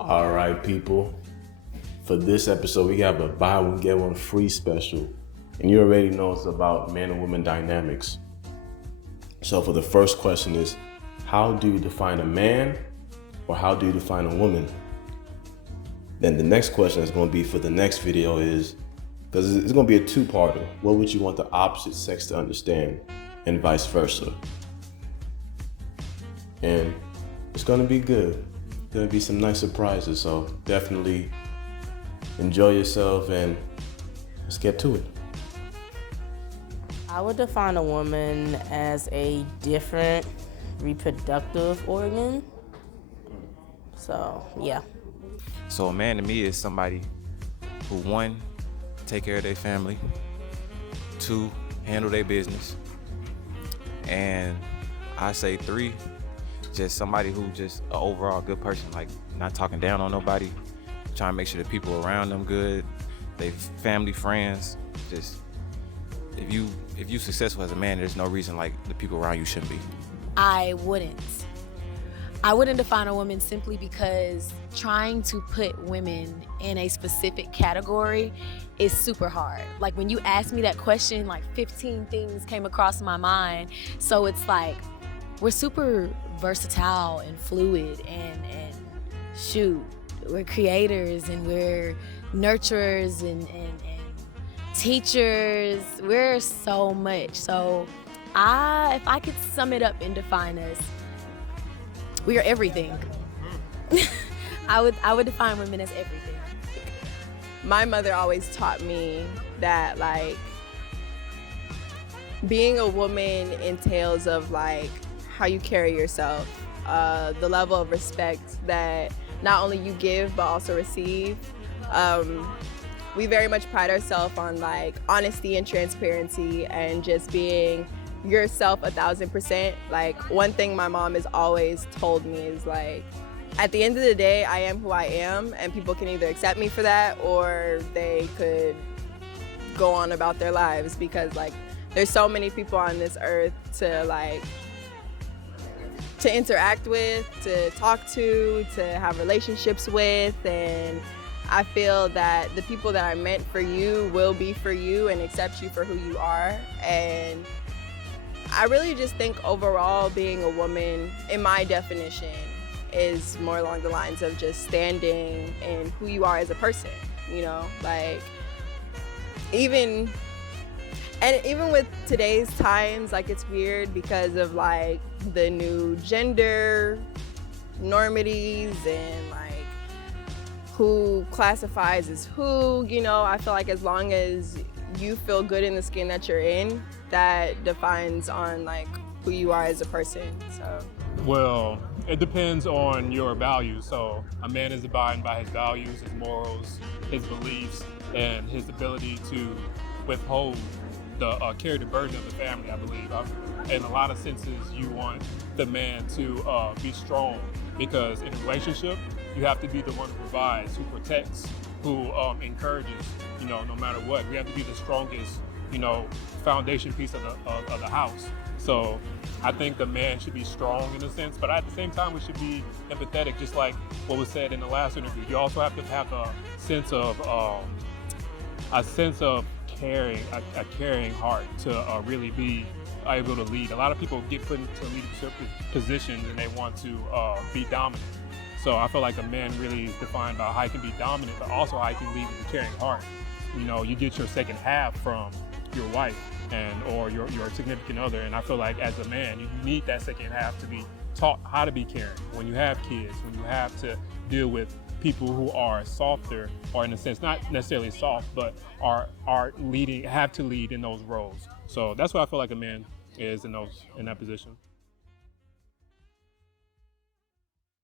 All right, people. For this episode, we have a buy one, get one free special. And you already know it's about man and woman dynamics. So for the first question is, how do you define a man or how do you define a woman? Then the next question is going to be for the next video is, because it's going to be a two-parter, what would you want the opposite sex to understand and vice versa? And it's going to be good. Going to be some nice surprises, so definitely enjoy yourself and let's get to it. I would define a woman as a different reproductive organ. So, yeah. So a man to me is somebody who, one, take care of their family, two, handle their business, and I say three, just somebody who just an overall good person, like not talking down on nobody, trying to make sure the people around them good, they family, friends. Just if you successful as a man, there's no reason like the people around you shouldn't be. I wouldn't define a woman simply because trying to put women in a specific category is super hard. Like when you asked me that question, like 15 things came across my mind. So it's like, we're super versatile and fluid and shoot, we're creators and we're nurturers and teachers. We're so much. So if I could sum it up and define us, we are everything. I would define women as everything. My mother always taught me that like being a woman entails of like how you carry yourself, the level of respect that not only you give but also receive. We very much pride ourselves on like honesty and transparency and just being yourself 1000%. Like one thing my mom has always told me is like, at the end of the day, I am who I am and people can either accept me for that or they could go on about their lives, because like there's so many people on this earth to interact with, to talk to have relationships with, and I feel that the people that are meant for you will be for you and accept you for who you are. And I really just think overall being a woman, in my definition, is more along the lines of just standing in who you are as a person, you know? Like, even with today's times, like it's weird because of like the new gender normities and like who classifies as who, you know, I feel like as long as you feel good in the skin that you're in, that defines on like who you are as a person. So, well, it depends on your values. So a man is abiding by his values, his morals, his beliefs, and his ability to withhold carry the burden of the family, I believe. In a lot of senses, you want the man to be strong, because in a relationship, you have to be the one who provides, who protects, who encourages, you know, no matter what. We have to be the strongest, you know, foundation piece of the house. So I think the man should be strong in a sense, but at the same time, we should be empathetic, just like what was said in the last interview. You also have to have a sense of caring heart to really be able to lead. A lot of people get put into leadership positions and they want to be dominant. So I feel like a man really is defined by how he can be dominant, but also how he can lead with a caring heart. You know, you get your second half from your wife or your significant other, and I feel like as a man, you need that second half to be taught how to be caring. When you have kids, when you have to deal with people who are softer, or in a sense, not necessarily soft, but are leading, have to lead in those roles. So that's what I feel like a man is in that position.